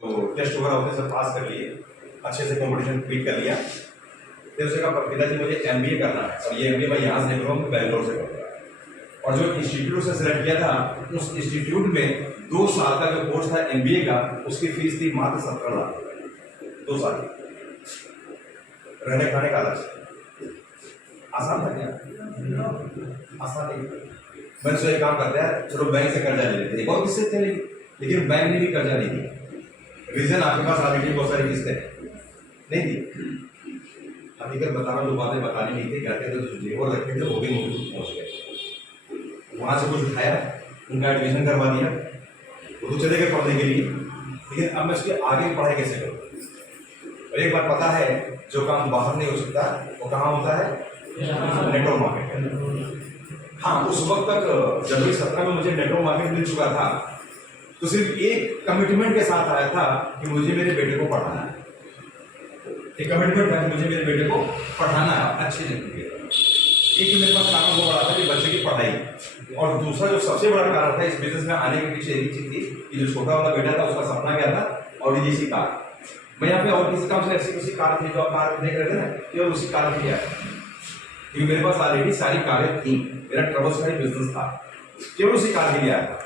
तो टेस्ट वगैरह होते सब पास कर लिए, अच्छे से कंपटीशन क्विक कर लिया। फिर उसने कहा पिताजी मुझे एमबीए करना है, और ये एमबीए मैं यहाँ से नहीं करूँगा, मैं बैंगलोर से करूँगा। और जो इंस्टीट्यूट से सिलेक्ट किया था, उस इंस्टीट्यूट में 2 साल का जो कोर्स था एमबीए का, उसकी फीस थी मात्र 17 लाख, 2 साल की, रहने खाने का अलग से। आसान था क्या? आसान नहीं। मैंने सोचा एक काम करते हैं, चलो बैंक से कर्जा ले लेते हैं, एक और किससे थे, लेकिन बैंक ने भी कर्जा नहीं दिया। रीजन आपके पास ऑलरेडी बहुत सारी किस्तें नहीं दी। हकीकत बताना, जो बातें बतानी नहीं थी, कहते थे तो जेवर रखे थे, वो भी मुझे पहुँच गए। वहाँ से कुछ उठाया, उनका एडमिशन करवा दिया, वो तो चले गए पढ़ने के लिए, लेकिन अब मैं उसके आगे पढ़ाई कैसे करूँ? और एक बात पता है, जो काम बाहर नहीं हो सकता वो कहाँ होता है? Network market. हाँ, उस वक्त तक जनवरी 17 में मुझे नेटवर्क मार्केट मिल चुका था, तो सिर्फ एक कमिटमेंट के साथ आया था कि मुझे मेरे बेटे को पढ़ाना है। एक कमिटमेंट था कि मुझे मेरे बेटे को पढ़ाना है अच्छे जगह। एक मेरे पास कारण वो बड़ा था कि बच्चे की पढ़ाई, और दूसरा जो सबसे बड़ा कारण था इस बिजनेस में आने के पीछे एक चीज थी कि जो छोटा वाला बेटा था उसका सपना क्या था? ऑडी जैसी कार। मैं यहाँ पे और किसी काम से ऐसी किसी कार थी जो आप कार देख रहे थे ना, केवल उसी कार के लिए आया, क्योंकि मेरे पास ऑलरेडी सारी कारें थी, मेरा ट्रबल बिजनेस था, केवल उसी कार के लिए आया था।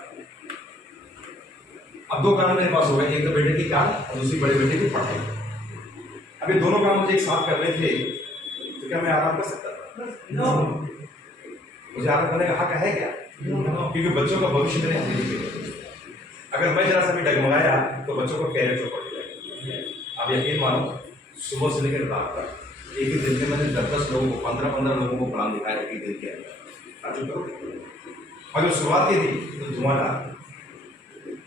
अब 2 काम मेरे पास हो गए, एक तो बेटे की कार और दूसरी बड़े बेटे की पढ़ाई। अभी दोनों काम मुझे एक साथ करने थे, तो क्या मैं आराम कर सकता था? मुझे आराम करने का हक है क्या? क्योंकि बच्चों का भविष्य मेरे हाथ में। अगर मैं जरा सा भी डगमगाया तो बच्चों को कैरियर चौपट जाएगा। आप यकीन मानो, सुबह से लेकर रात तक एक ही दिन में मैंने 10-10 लोगों को, 15-15 लोगों को प्लान दिखाया एक ही दिन के अंदर। आज करो, और जब शुरुआत की थी तो धुआंधार।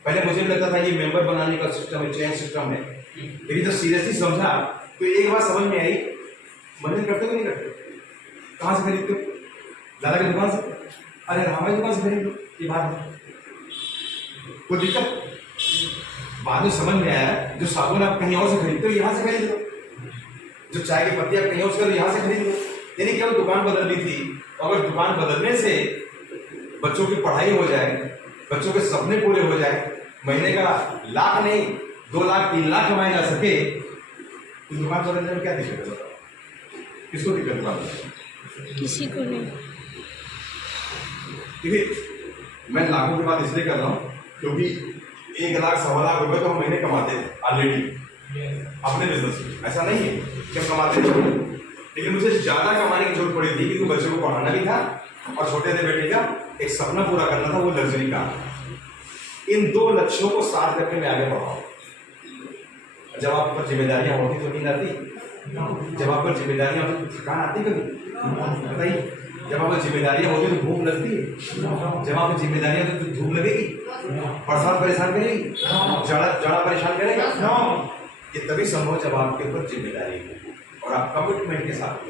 पहले मुझे भी लगता था ये मेंबर बनाने का सिस्टम है, चेन सिस्टम है, लेकिन जब सीरियसली समझा तो एक बात समझ में आई, मंदिर करते हो नहीं करते? कहाँ से खरीदते हो? दादा की दुकान से? अरे रामा की दुकान से खरीद लो, ये बात है कोई दिक्कत? बाद में समझ में आया, जो साबुन आप कहीं और से खरीदते हो यहाँ से खरीद लो, जो चाय की पत्ती आप कहीं और से यहाँ से खरीद लो। यानी केवल दुकान बदलनी थी, अगर दुकान बदलने से बच्चों की पढ़ाई हो जाए, बच्चों के सपने पूरे हो जाए, महीने का लाख नहीं 2 लाख 3 लाख कमाए जा सके, तो दुकान बदलने में क्या दिक्कत है? किसको दिक्कत दुकान? किसी को नहीं। देखिए, मैं लाखों की बात इसलिए कर रहा हूँ क्योंकि 1 लाख 1.25 लाख रुपए तो हम महीने कमाते थे ऑलरेडी अपने बिजनेस में। ऐसा नहीं है कि हम कमाते थे, लेकिन मुझे ज्यादा कमाने की जरूरत पड़ी थी क्योंकि बच्चों को पढ़ाना भी था और छोटे से बेटे का एक सपना पूरा करना था, वो लग्जरी कार। इन 2 लक्ष्यों को साथ करके मैं आगे बढ़ा। जब आप पर जिम्मेदारियां होती तो नींद आती? जब आप पर जिम्मेदारियां होती तो थकान आती कभी? बताइए। जब आप पर जिम्मेदारियां होती तो भूख लगती है? जब आप पर जिम्मेदारियां होती तो धूप लगेगी? बरसात परेशान करेगी? जाड़ा परेशान करेगा? ये तभी संभव जब आपके ऊपर जिम्मेदारी हो और आप कमिटमेंट के साथ हो।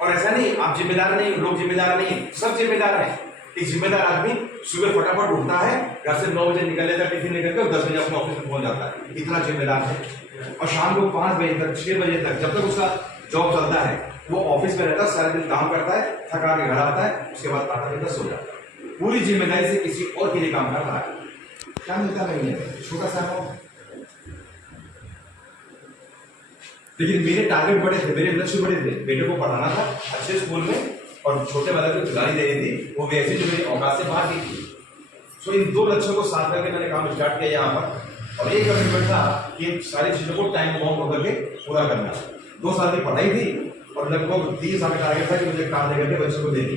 और ऐसा नहीं आप जिम्मेदार नहीं, लोग जिम्मेदार नहीं, सब जिम्मेदार है। एक जिम्मेदार आदमी सुबह फटाफट उठता है, घर से 9 बजे निकल लेता है, टिफिन लेकर के 10 बजे अपने ऑफिस में पहुंच जाता है, इतना जिम्मेदार है। और शाम को 5 बजे तक 6 बजे तक जब तक उसका जॉब चलता है वो ऑफिस में रहता है, सारे दिन काम करता है, थका के घर आता है, उसके बाद आता है 10 सो जाता है, पूरी जिम्मेदारी से किसी और के लिए काम कर रहा है। क्या मिलता नहीं है, छोटा सा अमाउंट। लेकिन मेरे टारगेट बड़े थे, मेरे लक्ष्य बड़े थे। बेटे को पढ़ाना था अच्छे स्कूल में, और छोटे वाले को गाड़ी देनी थी, वो भी ऐसी जो मेरी औकात से बाहर की थी। सो इन 2 लक्ष्यों को साथ करके मैंने काम स्टार्ट किया यहाँ पर, और एक कमिटमेंट था कि सारी चीजों को टाइम बाउंड होकर के पूरा करना। 2 साल की पढ़ाई थी और लगभग 30 साल का टारगेट था कि मुझे काम लेकर के बच्चों को देनी।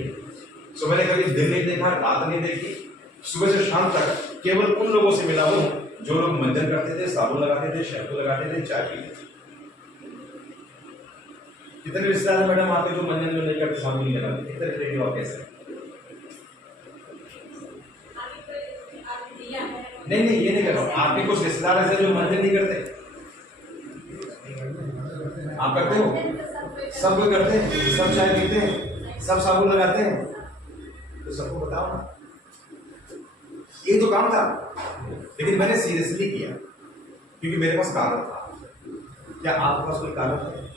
सो मैंने कभी दिन नहीं देखा, रात नहीं देखी, सुबह से शाम तक केवल उन लोगों से मिला हूँ जो लोग मंजन करते थे, साबुन लगाते थे, शैम्पू लगाते थे, चाय पीते थे। कितने रिश्तेदार मैडम आपके जो मंजन जो नहीं करते, साबुन नहीं लगाते, कितने रिलेटिव आप कैसे? नहीं ये नहीं कर रहा हूँ, आपके कुछ रिश्तेदार ऐसे जो मंजन नहीं करते, आप करते हो? सब कोई करते हैं, सब चाय पीते हैं, सब साबुन लगाते हैं, तो सबको बताओ ना, ये तो काम था। लेकिन मैंने सीरियसली किया क्योंकि मेरे पास कारण था। क्या आपके पास कोई कारण है?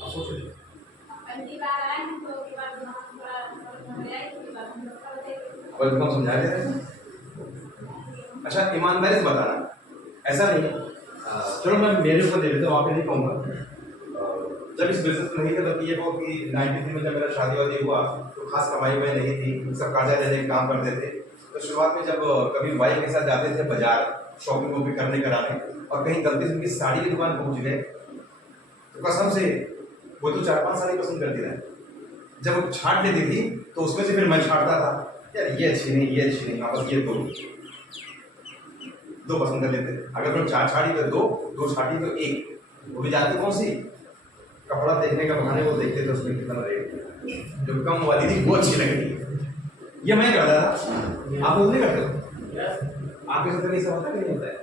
आप सोच लीजिए। समझा दे रहे हैं। अच्छा, ईमानदारी से बताना, ऐसा नहीं चलो मैं मेरे ऊपर दे देता हूँ, आप नहीं कहूँगा। जब इस बिजनेस में नहीं था तब ये वो कि 93 में जब मेरा शादी वादी हुआ तो खास कमाई वाई नहीं थी, सब कर्जा लेने काम करते थे। तो शुरुआत में जब कभी वाइफ के साथ जाते थे बाजार शॉपिंग वॉपिंग करने कराने और कहीं गलती से उनकी साड़ी की दुकान पहुंच गए तो कसम से वो तो 4-5 साड़ी पसंद करती रहे। जब वो छांट लेती थी तो उसमें से फिर मैं छांटता था, यार ये अच्छी नहीं, ये अच्छी नहीं, आपस ये दो पसंद कर लेते। अगर तुम 4 छाड़ी तो दो छाड़ी तो एक, वो भी जानते कौन सी, कपड़ा देखने का बहाने वो देखते थे उसमें कितना रेट, जो कम वाली थी वो अच्छी लगी। ये मैं करता था, आप लोग नहीं करते हो? आपके साथ नहीं सब होता कि नहीं होता है?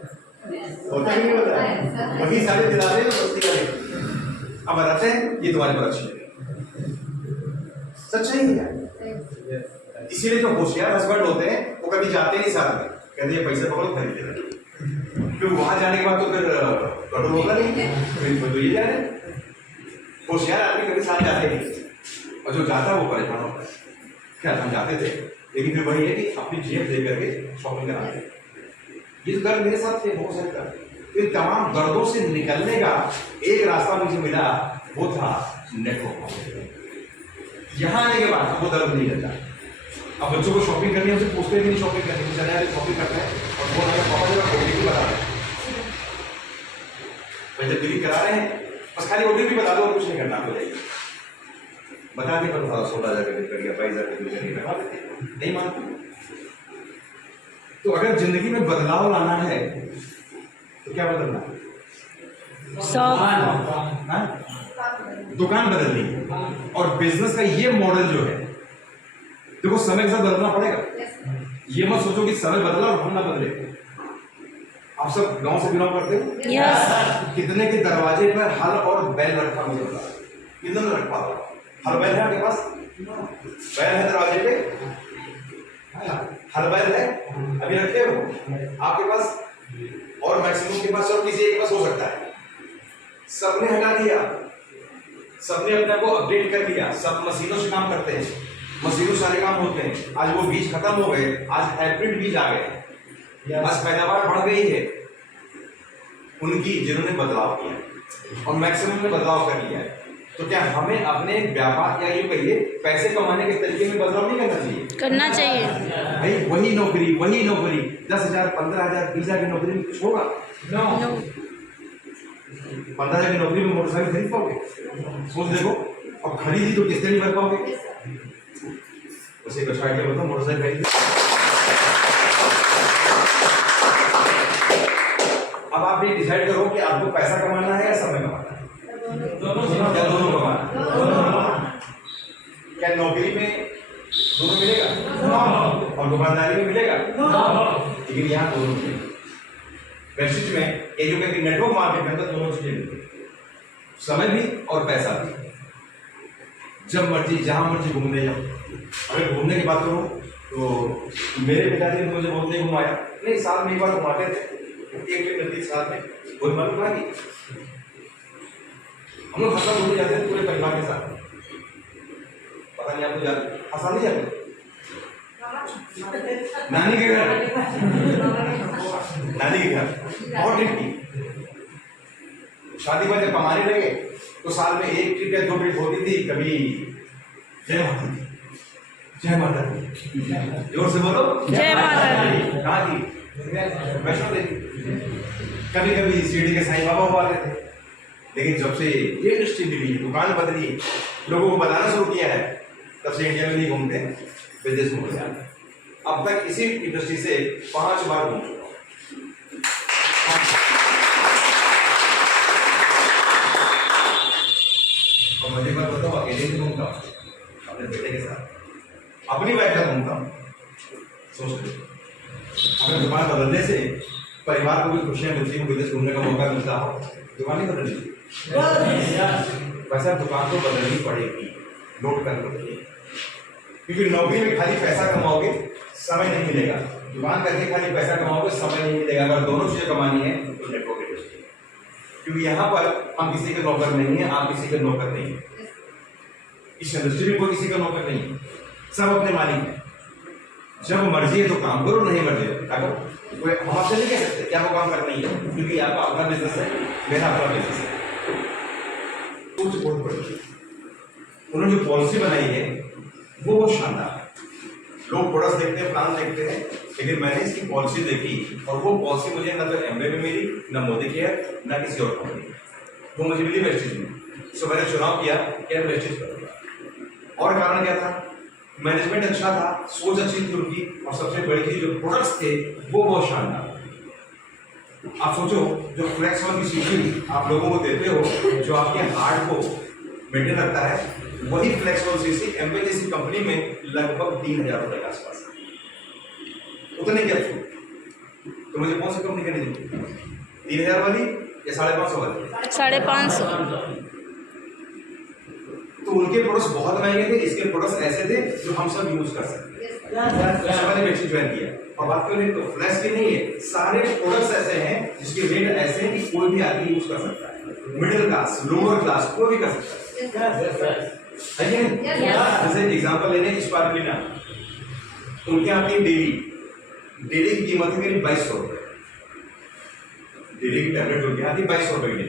होता कि नहीं होता है? वही सारे दिलाते हैं दोस्ती वाले, अब बताते हैं ये तुम्हारे पर अच्छी लगी। सच्चाई है। इसीलिए जो होशियार हस्बैंड होते हैं वो कभी जाते नहीं साथ में, कहते ये पैसे पकड़ो खरीद लेना, फिर वहां जाने के बाद तो फिर कंट्रोल होगा नहीं, फिर तो ये जा रहे। होशियार आदमी कभी साथ जाते नहीं और जो जाता है वो परेशान होता है। क्या हम जाते थे लेकिन फिर वही है कि अपनी जेब दे करके शॉपिंग कराते। ये दर्द मेरे साथ थे बहुत सारे दर्द। इन तमाम दर्दों से निकलने का एक रास्ता मुझे मिला, वो था नेटवर्क। यहाँ आने के बाद वो दर्द नहीं रहता। अब बच्चों को शॉपिंग करनी है, उनसे पूछते भी नहीं शॉपिंग करनी, चले आए शॉपिंग करते हैं और फोन आया पापा जी मैं ओटीपी बता रहे हैं। भाई जब डिलीट करा रहे हैं बस खाली ओटीपी बता दो और कुछ नहीं करना, हो जाएगी। बता के पर 16,000 का बिल कर दिया, 22,000 का बिल कर दिया, नहीं मानते। तो अगर जिंदगी में बदलाव लाना है तो क्या बदलना है? दुकान बदलनी। और बिजनेस का ये मॉडल जो है देखो समय के साथ बदलना पड़ेगा। ये मत सोचो कि समय बदला और हम ना बदले। आप सब गांव से बिलोंग करते हो? यस। कितने के दरवाजे पर हल और बैल रखा हुआ है? कितने ने रखा हुआ? हल बैल है आपके पास? बैल है दरवाजे पे? हल बैल है? अभी रखे हो आपके पास? और मैक्सिमम के पास और किसी एक के पास हो सकता है। सबने हटा दिया, सबने अपने को अपडेट कर लिया, सब मशीनों से काम करते हैं, मशीनों सारे काम होते हैं। आज वो बीज खत्म हो गए, आज हाइब्रिड बीज आ गए, आज पैदावार बढ़ गई है उनकी जिन्होंने बदलाव किया और मैक्सिमम ने बदलाव कर लिया है। तो क्या हमें अपने व्यापार या यूं कहिए पैसे कमाने के तरीके में बदलाव नहीं करना चाहिए? करना चाहिए भाई वही नौकरी 10,000 15,000 20,000 की नौकरी में कुछ होगा? नो। 15,000 की नौकरी में मोटरसाइकिल खरीद पाओगे? सोच देखो, और खरीदी तो किससे नहीं भर पाओगे? उसे कुछ आइडिया बताओ, मोटरसाइकिल खरीदी। अब आप ये डिसाइड करो कि आपको पैसा कमाना है या समय कमाना है? या दोनों कमाना? क्या नौकरी में दोनों मिलेगा और दुकानदारी में मिलेगा? लेकिन यहाँ दोनों मिलेगा। वैश्विक में ये जो कि नेटवर्क मार्केट के अंदर दोनों चीजें मिलती है, समय भी और पैसा भी। जब मर्जी जहां मर्जी घूमने जाओ। अगर घूमने की बात करो तो मेरे पिताजी ने मुझे बहुत नहीं घुमाया, नहीं साल में एक बार घुमाते थे, एक ट्रिप मिलती साल में, कोई मालूम था कि हम लोग हंसा घूमने जाते थे पूरे परिवार के साथ। पता नहीं आपको जाते हंसा नहीं जाते नानी के घर, नानी के घर बहुत ट्रिप की। शादी में जब कमाने लगे तो साल में एक ट्रिप या 2 ट्रिप होती थी। कभी जय माता दी, जय माता दी, जोर से बोलो जय माता दी। कहाँ की? वैष्णो देवी। कभी कभी शिरडी के साईं बाबा हुआ थे। लेकिन जब से ये इंडस्ट्री मिली, दुकान बदली, लोगों को बताना शुरू किया है, तब से इंडिया में नहीं घूमते, विदेश में घूमते हैं। अब तक इसी इंडस्ट्री से 5 बार घूम चुका हूँ। और मुझे बात बताओ, अकेले नहीं घूमता हूँ, अपने बेटे के साथ, अपनी वाइफ का घूमता हूँ। सोच लो, अगर दुकान बदलने से परिवार को भी खुशियाँ मिलती हो, विदेश घूमने का मौका मिलता हो, दुकान नहीं बदलनी चाहिए। वैसा दुकान तो बदलनी पड़ेगी, नोट कर लो। क्योंकि नौकरी में खाली पैसा कमाओगे, समय नहीं मिलेगा। दुकान करके खाली पैसा कमाओगे, समय नहीं मिलेगा। अगर दोनों चीजें कमानी है तो नेटवर्क इंडस्ट्री, क्योंकि यहाँ पर हम किसी के नौकर नहीं है, आप किसी के नौकर नहीं है। इस इंडस्ट्री में कोई किसी का नौकर नहीं है, सब अपने मालिक है। जब मर्जी है तो काम करो, नहीं मर्जी है क्या करो। हम आपसे नहीं कह सकते क्या वो काम करना ही है, क्योंकि आपका अपना बिजनेस है, मेरा अपना बिजनेस है। सोच बहुत बड़ी, उन्होंने जो पॉलिसी बनाई है वो बहुत शानदार है। लोग प्रोडक्ट्स देखते हैं, प्लान देखते हैं, लेकिन मैंने इसकी पॉलिसी देखी और वो पॉलिसी मुझे ना तो एमवे में मिली, ना मोदी केयर, ना किसी और कंपनी, वो मुझे मिली वेस्टेज में। सो मैंने चुनाव किया कि मैं वेस्टेज करूँगा। और कारण क्या था? मैनेजमेंट अच्छा था, सोच अच्छी थी उनकी, और सबसे बड़ी चीज जो प्रोडक्ट्स थे वो बहुत शानदार। आप सोचो, जो फ्लेक्सवन की शीशी आप लोगों को देते हो, जो आपके हार्ट को मेंटेन रखता है, वही फ्लेक्सवन शीशी एमवे जैसी कंपनी में लगभग 3,000 रुपए के आसपास है। उतने क्या तो मुझे कौन सी कंपनी करनी चाहिए? 3,000 वाली या 550 वाली? 550। तो उनके प्रोडक्ट्स बहुत महंगे थे, इसके प्रोडक्ट्स ऐसे थे जो हम सब यूज कर सकते हैं। मैंने वेस्टेज ज्वाइन किया, और बात करें तो फ्लैश की नहीं है, सारे प्रोडक्ट्स ऐसे हैं जिसके रेट ऐसे हैं कि कोई भी आदमी यूज कर सकता है, मिडिल क्लास, लोअर क्लास, कोई भी कर सकता है कि नहीं? जैसे एग्जांपल लेने स्पार्कुलिना, उनके यहाँ की डेली की कीमत है करीब 2200 रुपए। डेली की टैबलेट जो आती है 2200 रुपए की,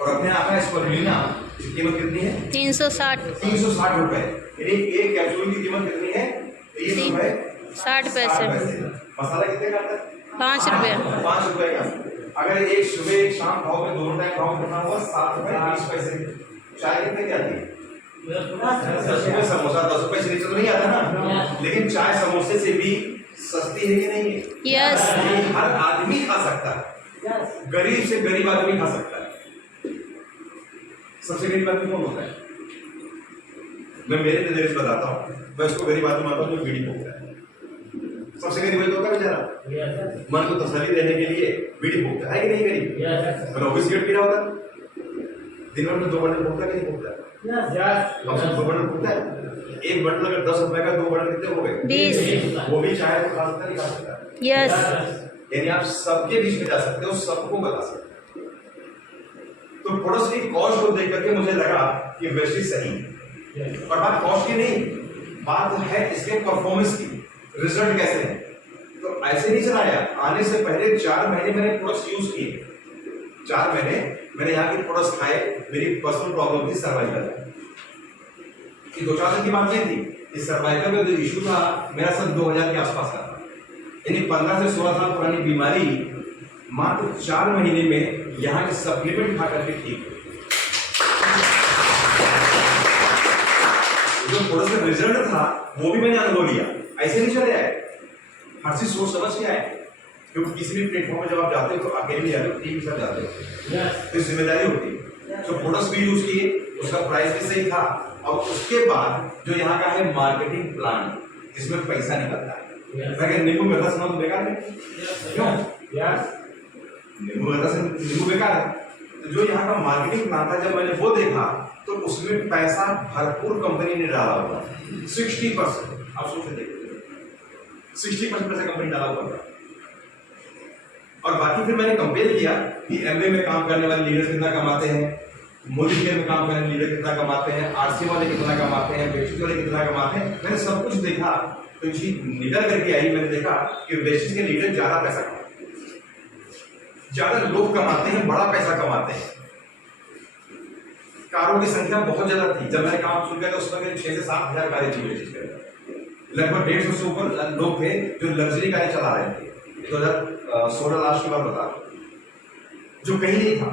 और अपने यहाँ का स्पार्कुलिना की कीमत कितनी है? 360। 360 रुपए। यानी एक कैप्सूल की कीमत कितनी है? 3 रुपए 60 पैसे। मसाला कितने का आता है? 5 रुपये। 5 रुपए का। अगर एक सुबह एक शाम खाओगे, दोनों टाइम खाओगे, कितना हुआ? 7 रुपए 20 पैसे। चाय कितने की आती है? 10 रुपए। समोसा 10 रुपए से नीचे तो नहीं आता ना, लेकिन चाय समोसे से भी सस्ती है कि नहीं है? यस। हर आदमी खा सकता है, गरीब से गरीब आदमी खा सकता है। सबसे गरीब आदमी कौन होता है? मैं मेरे नजरिए से बताता हूँ, मैं उसको गरीब आदमी मानता हूँ जो बीड़ी फूकता है। सबसे गरीब वही होता है बेचारा, मन को तसल्ली देने के लिए बीड़ी फूकता है कि नहीं गरीब? मैं ऑफिस सिगरेट पी रहा होता, दिन भर में 2 बंडल फूकता है कि नहीं फूकता? 2 बंडल फूकता है। एक बंडल अगर 10 रुपए का, 2 बंडल कितने हो गए? 20। वो भी चाहे तो खा सकता नहीं खा सकता? यस। यानी आप सबके बीच में जा सकते हो, सबको बता सकते हो। तो प्रोडक्ट्स की कॉस्ट को देख करके मुझे लगा कि वेस्टेज सही है। और बात कॉस्ट की नहीं, बात है इसके परफॉर्मेंस की, रिजल्ट कैसे है। तो ऐसे नहीं चलाया, आने से पहले 4 महीने मैंने प्रोडक्ट्स यूज किए। 4 महीने मैंने यहाँ के प्रोडक्ट्स खाए। मेरी पर्सनल प्रॉब्लम थी सर्वाइकल, 2-4 दिन की बात नहीं थी। इस सर्वाइकल में जो इशू था मेरा सब 2000 के आसपास का था, यानी 15 से 16 साल पुरानी बीमारी मात्र 4 महीने में यहाँ के सप्लीमेंट खा करके ठीक हुई। जो प्रोडक्ट का रिजल्ट था वो भी मैंने अनुभव लिया, ऐसे नहीं चले आए, हर चीज सोच समझ के आए। क्योंकि किसी भी प्लेटफॉर्म में जब आप जाते हो तो अकेले नहीं जाते हो, टीम के साथ जाते हो, तो जिम्मेदारी होती है। तो प्रोडक्ट्स भी यूज किए, उसका प्राइस भी सही था, और उसके बाद जो यहाँ का है मार्केटिंग प्लान जिसमें पैसा निकलता है। अगर नींबू मेरा सुना तो बेकार है, क्यों? नींबू मेरा से नींबू बेकार है। तो जो यहाँ का मार्केटिंग प्लान था, जब मैंने वो देखा तो उसमें पैसा भरपूर कंपनी ने डाला हुआ, 60%। आप सोच देखिए, 60% पैसा कंपनी डाला हुआ था। और बाकी फिर मैंने कंपेयर किया कि एमवे में काम करने वाले लीडर कितना कमाते हैं, मोदी केयर में काम करने लीडर कितना कमाते हैं, आरसी वाले कितना कमाते हैं, वेस्टेज वाले कितना कमाते हैं। मैंने सब कुछ देखा, तो चीज निकल करके आई। मैंने देखा कि वेस्टेज के लीडर ज्यादा पैसा कमाते हैं, ज्यादा लोग कमाते हैं, बड़ा पैसा कमाते हैं। कारों की संख्या बहुत ज्यादा थी। जब मैंने काम शुरू किया तो उस वक्त 6 से 7 हजार कारें थी वेस्टेज के अंदर। लगभग 150 से ऊपर लोग थे जो लग्जरी कारें चला रहे थे। 2016 लास्ट की बात बता, जो कहीं नहीं था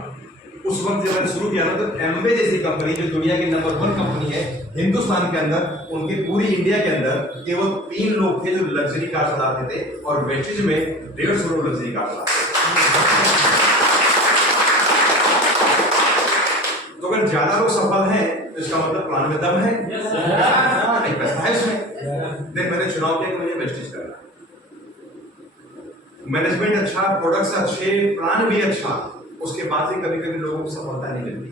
उस वक्त। जब मैंने शुरू किया था तो एमवे जैसी कंपनी जो दुनिया की नंबर 1 कंपनी है हिंदुस्तान के अंदर, उनकी पूरी इंडिया के अंदर केवल 3 लोग थे जो लग्जरी कार चलाते थे, और वेस्टेज में 150 लोग लग्जरी कार चलाते थे। तो अगर ज्यादा लोग सफल हैं तो इसका मतलब प्लान में दम है, नहीं पैसा है उसमें। देन मैंने चुनाव किया कि मुझे वेस्टेज करना, मैनेजमेंट अच्छा, प्रोडक्ट्स अच्छे, प्लान भी अच्छा, उसके बाद भी कभी कभी लोगों को सफलता नहीं मिलती।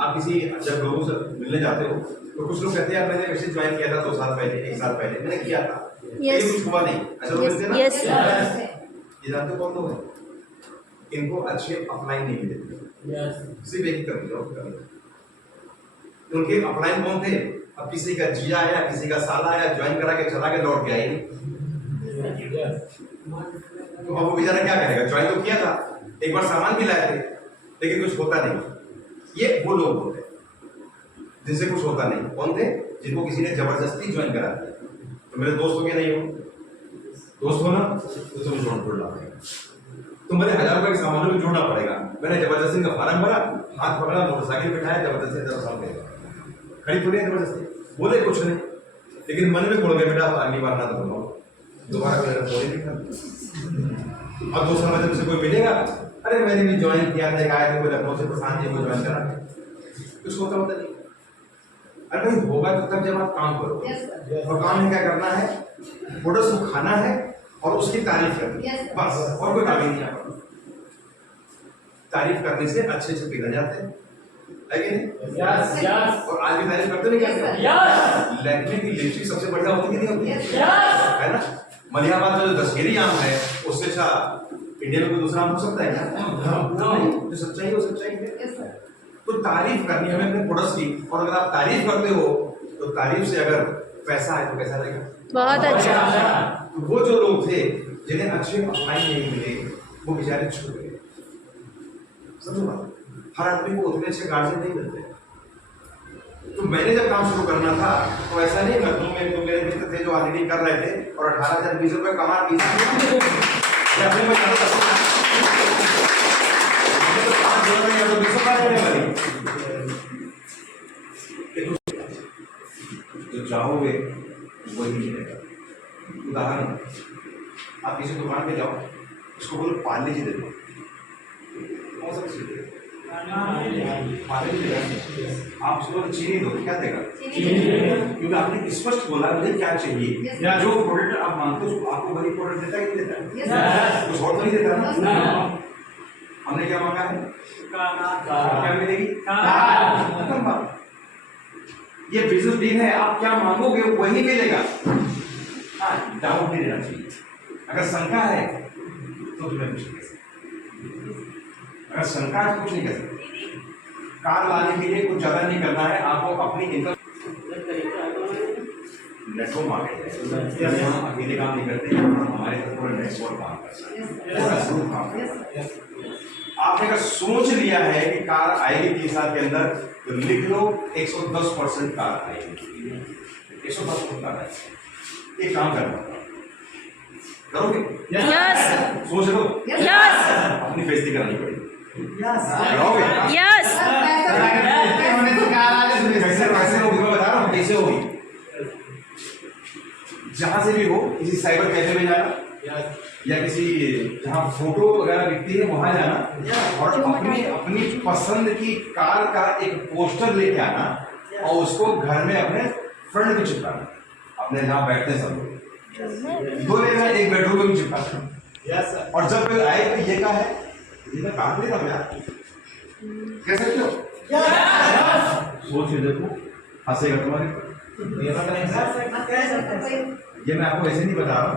आप किसी जब लोगों से मिलने जाते हो तो कुछ लोग कहते हैं यार मैंने वेस्टेज ज्वाइन किया था 2 साल पहले, 1 साल पहले मैंने किया था, ये कुछ हुआ नहीं, ऐसा लोग कहते हैं ना। ये जानते कौन लोग हैं? इनको अच्छे अपलाइन नहीं मिले, सिर्फ एक कमी, उनके अपलाइन कौन थे? अब किसी का जिया आया, किसी का साला आया, ज्वाइन करा के चला के लौट गया ही। तो अब वो बेचारा क्या करेगा, ज्वाइन तो किया था, एक बार सामान भी लाए थे, लेकिन कुछ होता नहीं। ये वो लोग होते हैं जिनसे कुछ होता नहीं। कौन थे? जिनको किसी ने जबरदस्ती ज्वाइन करा दिया। तो मेरे दोस्त हो गया, नहीं हो दोस्त हो ना, तो तुम्हें जोड़ना पड़ेगा। तो मुझे 1000 रुपये के सामानों में जोड़ना पड़ेगा। मैंने जबरदस्ती का फार्म भरा, हाथ पकड़ा, मोटरसाइकिल बिठाया, जबरदस्ती 10 साल करेगा, खड़ी थोड़ी है जबरदस्ती, बोले कुछ नहीं, लेकिन मन में बोल गया बेटा अगली बार ना तो बताओ, दोबारा मेरा बोले नहीं था। अब 2 साल बाद मुझसे कोई मिलेगा, अरे मैंने भी ज्वाइन किया था, आया था कोई लखनऊ से, प्रशांत जी को ज्वाइन करा, कुछ होता नहीं। अरे भाई होगा तो तब जब आप काम करो। और काम में क्या करना है? प्रोडक्ट्स को खाना है और उसकी तारीफ करनी है, बस, और कोई काम ही नहीं आपका। तारीफ करने से अच्छे अच्छे पिघल जाते हैं, है कि नहीं? और आज भी तारीफ करते नहीं करते? लैक्मे की लिपस्टिक सबसे बढ़िया होती नहीं होती है ना? मलिहाबाद का जो दशहरी आम है उससे अच्छा इंडिया में कोई दूसरा आम हो सकता है क्या? जो सच्चाई है वो सच्चाई है। तो तारीफ करनी है हमें अपने प्रोडक्ट्स की, और अगर आप तारीफ करते हो तो तारीफ से अगर पैसा आए तो कैसा रहेगा? बहुत अच्छा। तो वो जो लोग थे जिन्हें अच्छे अपलाइन नहीं मिले, वो बेचारे छूट गए। समझो बात, हर आदमी को उतने अच्छे गार्जियन नहीं मिलते। तो मैंने जब काम शुरू करना था तो ऐसा नहीं, लखनऊ में तो मेरे मित्र थे जो ऑलरेडी कर रहे थे और 18,000 20 रुपए कमा जो चाहोगे वही मिलेगा। उदाहरण, आप किसी दुकान पे जाओ, उसको बोलो पार्ले जी दे दो, कौन सा चीज देगा? पार्ले जी देगा। आप उसको चीनी दो, क्या देगा? क्योंकि आपने स्पष्ट बोला मुझे क्या चाहिए। जो प्रोडक्ट आप मांगते हो आपको वही प्रोडक्ट देता है कि देता है? कुछ और तो नहीं देता ना। हमने क्या मांगा है? क्या मिलेगी? ये बिजनेस डील है, आप क्या मांगोगे वही मिलेगा। हाँ, डाउट नहीं देना चाहिए। अगर शंका है तो तुम्हें कुछ नहीं कर सकते, अगर शंका है तो कुछ नहीं कर सकते। कार लाने के लिए कुछ ज्यादा नहीं करना है, आपको अपनी इनकम नेटवर्क मार्केट है, हम अकेले काम नहीं करते, हमारे पूरा नेटवर्क काम करता है। आपने अगर सोच लिया है कि कार आएगी 3 साल के अंदर, तो लिख लो 110% कार आएगी, 110% कार आएगी। एक काम करना, करोगे? यस। सोच लो। यस। अपनी बेइज्जती करानी पड़ेगी। करोगे? यस। कैसे होगी मैं बता रहा हूँ, कैसे होगी। जहां से भी हो, किसी साइबर कैफे में जाना या किसी जहाँ फोटो वगैरह बिकती है वहां जाना और अपनी पसंद की कार का एक पोस्टर लेके आना और उसको घर में अपने फ्रंट में चिपकाना, अपने जहाँ बैठते हैं सब लोग, 2 लेना, एक बेडरूम में भी चिपकाना। और जब कोई आए तो ये क्या है, ये मैं कार नहीं था यार, कह सकते हो? सोच के देखो, हंसेगा तुम्हारे। ये मैं आपको ऐसे नहीं बता रहा।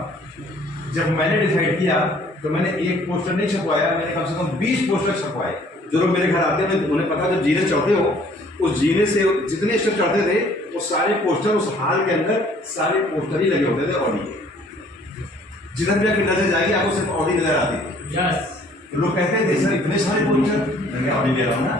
जब मैंने डिसाइड किया तो मैंने एक पोस्टर नहीं छपवाया, मैंने कम से कम 20 पोस्टर छपवाए। जो लोग मेरे घर आते हैं उन्हें पता, जब जीने चढ़ते हो उस जीने से जितने स्टेप चढ़ते थे वो सारे पोस्टर उस हाल के अंदर सारे पोस्टर ही लगे होते थे ऑडी के। जिधर भी आपकी नजर जाएगी आपको सिर्फ ऑडी नजर आती थी। तो लोग कहते थे सर इतने सारे पोस्टर, मैंने ऑडी ले रहा हूँ ना।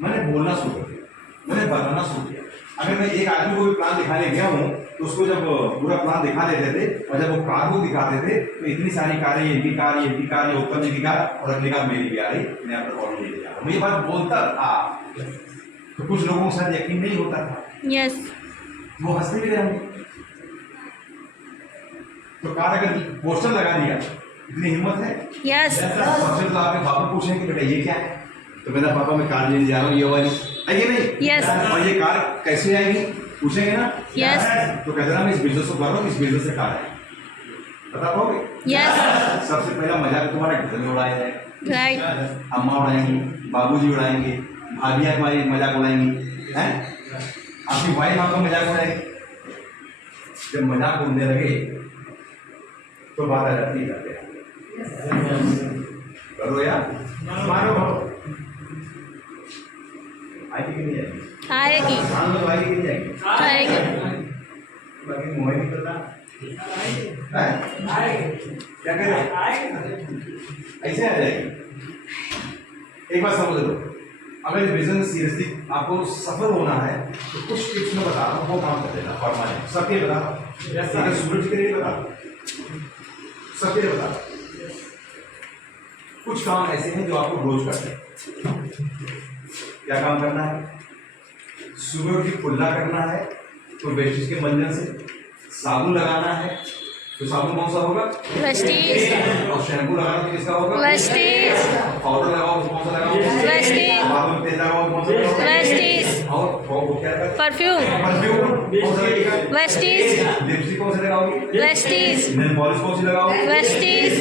मैंने बोलना शुरू कर दिया, मैंने बताना शुरू किया। अगर मैं एक आदमी को भी प्लान दिखाने गया हूँ तो उसको जब पूरा प्लान दिखा देते थे और जब वो कार को दिखाते थे तो इतनी सारी कारें, ये भी कार, ये भी कार, ये उत्तम जी की कार और अगली कार मेरी भी आ रही, मैं अपना ऑर्डर ले जा रहा हूँ। ये बात बोलता था तो कुछ लोगों के साथ यकीन नहीं होता था। यस। वो हंसते भी रहेंगे। तो कार अगर पोस्टर लगा दिया, इतनी हिम्मत है? यस। सबसे तो आपके बापू पूछेंगे कि बेटा ये क्या है, तो मेरा पापा मैं कार लेने जा रहा हूँ, ये वाली है ये नहीं? यस। और ये कार कैसे आएगी पूछेंगे ना? यस। तो कहते ना मैं इस बिजनेस को कर रहा हूँ, इस बिजनेस से कार है, बता पाओगे? यस। सबसे पहला मजाक तुम्हारे घर में उड़ाया जाएगा। राइट। अम्मा उड़ाएंगी, बाबूजी उड़ाएंगे, भाभियाँ हमारी मजाक उड़ाएंगी, हैं? आपकी वाइफ आपका मजाक उड़ाएगी। जब मजाक उड़ने लगे तो बात आ जाती है, करो यार, मारो आएगी कि नहीं आएगी? आएगी। हाँ तो आएगी कि नहीं आएगी? आएगी। बाकी मुँह नहीं करता। क्या कह रहे हैं? ऐसे आ जाएगी। एक बात समझ लो, अगर इस बिजनेस सीरियसली आपको सफल होना है तो कुछ टिप्स में बता रहा हूँ, वो काम कर देना फॉर्मालिटी सबके बता रहा हूँ। अगर सूरज के लिए बता रहा हूँ, सबके लिए बता रहा हूँ। कुछ काम ऐसे हैं जो आपको रोज करते हैं। क्या काम करना है? सुबह की कुल्ला करना है तो वेस्टिज के मंजन से, साबुन लगाना है तो साबुन कौन सा होगा? वेस्टीज, और शैम्पू लगाना तो किसका होगा? वेस्टीज, पाउडर लगाओ तो कौन सा लगाओ? वेस्टीज, बाथरूम तेल लगाओ तो कौन सा लगाओ? वेस्टीज, और वो क्या लगाओ? परफ्यूम, परफ्यूम कौन सा लगेगा? वेस्टीज, लिपस्टिक कौन सा लगाओगी? वेस्टीज, नेल पॉलिश कौन सी लगाओगी? वेस्टीज,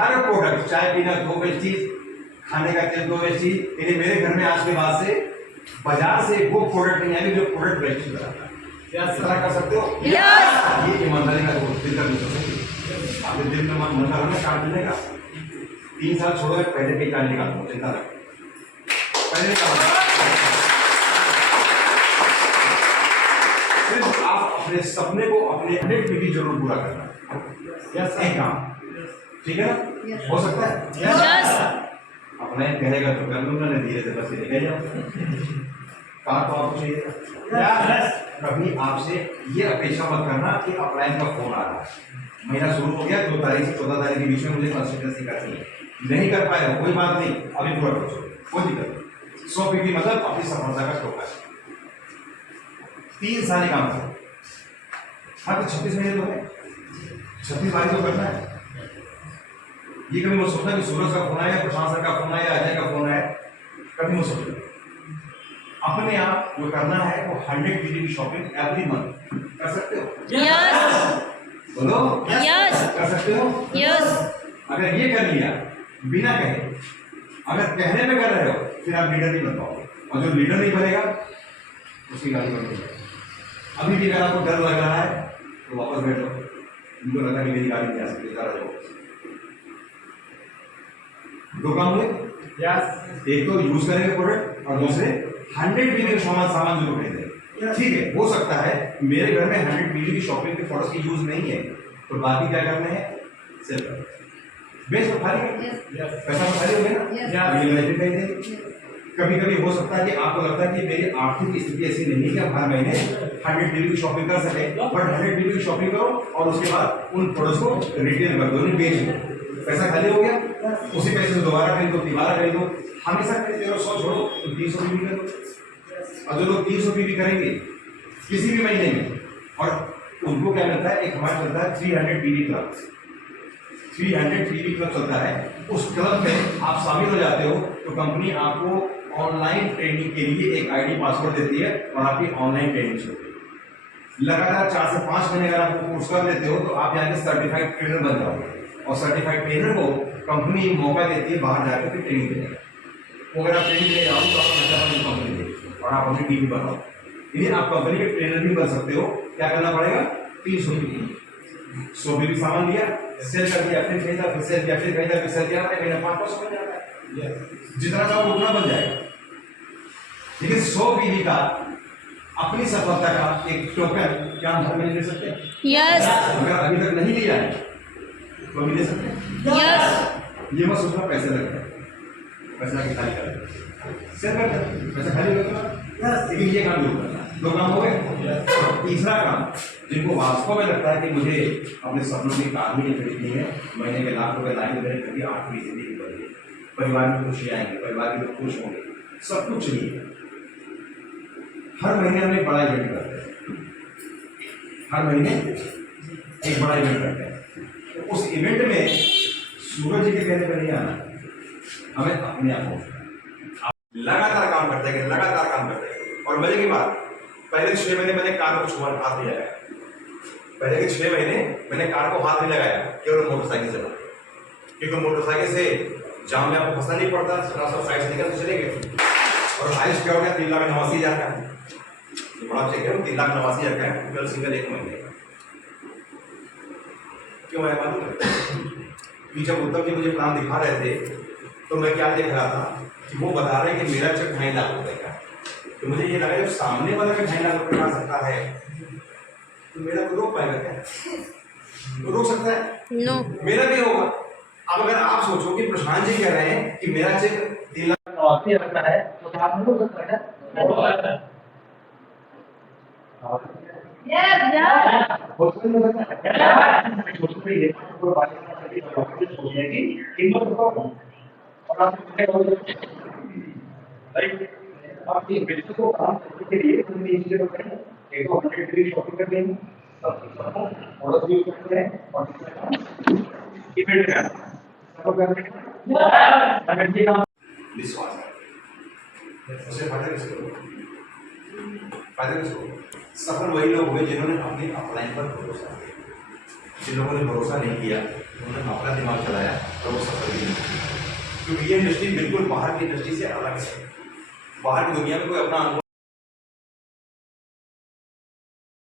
हर प्रोडक्ट, चाय पीना दो वेस्टीज, खाने का तेल दो वेस्टीज। यानी मेरे घर में आज के बाद से बाजार से वो प्रोडक्ट नहीं आएगी जो प्रोडक्ट वेस्टीज बनाता है। क्या कर सकते हो? यस, ये ईमानदारी का दिल का बिजनेस है। आपके दिल में मन कर रहा है काट देने का, 3 साल छोड़ो, पहले पे काट निकाल, चिंता रख पहले निकाल। सिर्फ आप अपने सपने को अपने 100 पीढ़ी जरूर पूरा करना। यस, एक काम ठीक है ना? हो सकता है? यस, अपना एक कहेगा तो कर लूंगा, नहीं धीरे से बस निकल जाओ। कार तो आपको चाहिए। कभी आपसे ये अपेक्षा मत करना कि अपलाइन का फोन आ रहा है, महीना शुरू हो गया, 2 तारीख से 14 तारीख के बीच में मुझे कंसल्टेंसी करनी है, नहीं कर पाएगा कोई बात नहीं, अभी पूरा करो, कोई दिक्कत नहीं। 100 पीवी मतलब अपनी सफलता का टोका है। 3 साल काम करो। हाँ तो 36 महीने तो है, 36 बारी तो करना है। ये कभी मुझे सोचना कि सूरज का फोन आया, प्रशांत सर का फोन आया, अजय का फोन आया, कभी मुझे सोचना अपने आप जो करना है वो 100 पीवी की शॉपिंग एवरी मंथ कर सकते हो। यस, बोलो यस, कर सकते हो। यस, अगर ये कर लिया बिना कहे, अगर कहने पे कर रहे हो फिर आप लीडर नहीं बन पाओगे, और जो लीडर नहीं बनेगा उसकी गाली बन जाएगी। अभी भी अगर आपको डर लग रहा है तो वापस बैठो, उनको लगा कि मेरी गाली नहीं आ सकती, जाओ। 2 काम हुए, एक तो यूज करेंगे प्रोडक्ट और दूसरे 100 पीवी का सामान जो खरीदेंगे। ठीक है, हो सकता है मेरे घर में 100 पीवी की शॉपिंग के प्रोडक्ट्स की यूज नहीं है, तो बाकी क्या करने हैं? सेल कर बेच तो खाली पैसा तो खाली हो गया ना। कभी कभी हो सकता है कि आपको लगता है कि मेरी आर्थिक स्थिति ऐसी नहीं है कि हर महीने 100 पीवी की शॉपिंग कर सके, बट 100 पीवी की शॉपिंग करो और उसके बाद उन प्रोडक्ट्स को रिटेल कर दो, बेच दो, पैसा खाली हो गया, उसी पैसे से दोबारा खरीदो, दोबारा खरीदो, हमेशा खरीदते रहो। 100 छोड़ो तो 300 पीवी कर दो। और जो लोग 300 पीवी करेंगे किसी भी महीने में, और उनको क्या मिलता है, एक हमारा चलता है 300 पीवी क्लब, 300 पीवी क्लब चलता है। उस क्लब में आप शामिल हो जाते हो तो कंपनी आपको ऑनलाइन ट्रेनिंग के लिए एक आईडी पासवर्ड देती है और आपकी ऑनलाइन ट्रेनिंग शुरू होती है। लगातार 4 से 5 महीने अगर आप कोर्स कर लेते हो तो आप जाके सर्टिफाइड ट्रेनर बन जाओगे, और सर्टिफाइड ट्रेनर को कंपनी मौका देती है बाहर जाकर के ट्रेनिंग देने का। वो अगर आप ट्रेनिंग ले जाओ तो आप कंपनी देगी और आप अपनी टीम बनाओ। यदि आप कंपनी के ट्रेनर भी बन सकते हो, क्या करना पड़ेगा? 300 पीवी, 100 पीवी सामान लिया, सेल कर दिया, फिर खरीदा, फिर सेल किया, फिर खरीदा, फिर सेल किया, महीना 500 बन जाता है। जितना चाहो उतना बन जाएगा। लेकिन 100 पीवी का अपनी सफलता का एक टोकन क्या हम घर में ले सकते हैं? यस, अगर अभी तक नहीं लिया है तो अभी ले सकते हैं। यस, ये मत सोचना पैसे लगते हैं, पैसा की खाली कर सेल कर दे, पैसा खाली करना। लेकिन ये काम जरूर करना। 2 काम हो गए। तीसरा काम, जिनको वास्तव में लगता है कि मुझे अपने सपनों की कार ही नहीं खरीदनी है, महीने के लाख रुपए लाएंगे, मेरे घर की 8वीं जिंदगी बढ़ेगी, परिवार में खुशी आएंगे, परिवार के लोग खुश होंगे, सब कुछ चाहिए। हर महीने हम एक बड़ा इवेंट करते हैं, हर महीने एक बड़ा इवेंट करते हैं। तो उस इवेंट में सूरज जी के कहने पर नहीं आना, हमें अपने आप पहुंचना। लगातार काम करते हैं, लगातार काम करते हैं। और मजे की बात, पहले 6 महीने मैंने कार को छुआ हाथ नहीं लगाया। पहले के 6 महीने मैंने कार को हाथ नहीं लगाया, केवल मोटरसाइकिल चला, क्योंकि मोटरसाइकिल से जाम में आपको फंसना नहीं पड़ता, सरासर साइड से निकल चले गए। और हाइस्ट क्या हो गया? 3,89,000 का बड़ा चेक है, 3,89,000 का है, केवल सिंगल 1 महीने का। क्यों है मालूम है? जब उत्तम जी मुझे प्लान दिखा रहे थे तो मैं क्या देख रहा था कि वो बता रहे हैं कि मेरा चेक 2.5 लाख रुपए का। तो मुझे ये लगा जब सामने वाला का 2.5 लाख रुपए आ सकता है तो मेरा को रोक पाएगा क्या? रोक सकता है? नो मेरा भी होगा। अब अगर आप सोचो कि प्रशांत जी कह रहे हैं कि मेरा चेक 3 लाख नौकरी रखना है तो आप नहीं हो सकता है यस होटल में सकता है छोटे में ये तो बात करके डॉक्यूमेंट हो जाएगी कीमत को और आप राइट आप ये बिल्कुल को काम करने के लिए हमने इसलिए बताया एक तो 100 डिग्री शॉपिंग कर देंगे और भी करते हैं और इवेंट का सब करने अगर ये काम विश्वास है, उसे फायदा किसको होगा? फायदा किसको होगा? सफल वही लोग हुए जिन्होंने अपनी अपलाइन पर भरोसा किया। जिन लोगों ने भरोसा नहीं किया उन्होंने अपना दिमाग चलाया और वो सफल भी नहीं। क्योंकि ये इंडस्ट्री बिल्कुल बाहर की इंडस्ट्री से अलग है। बाहर की दुनिया में कोई अपना अनुभव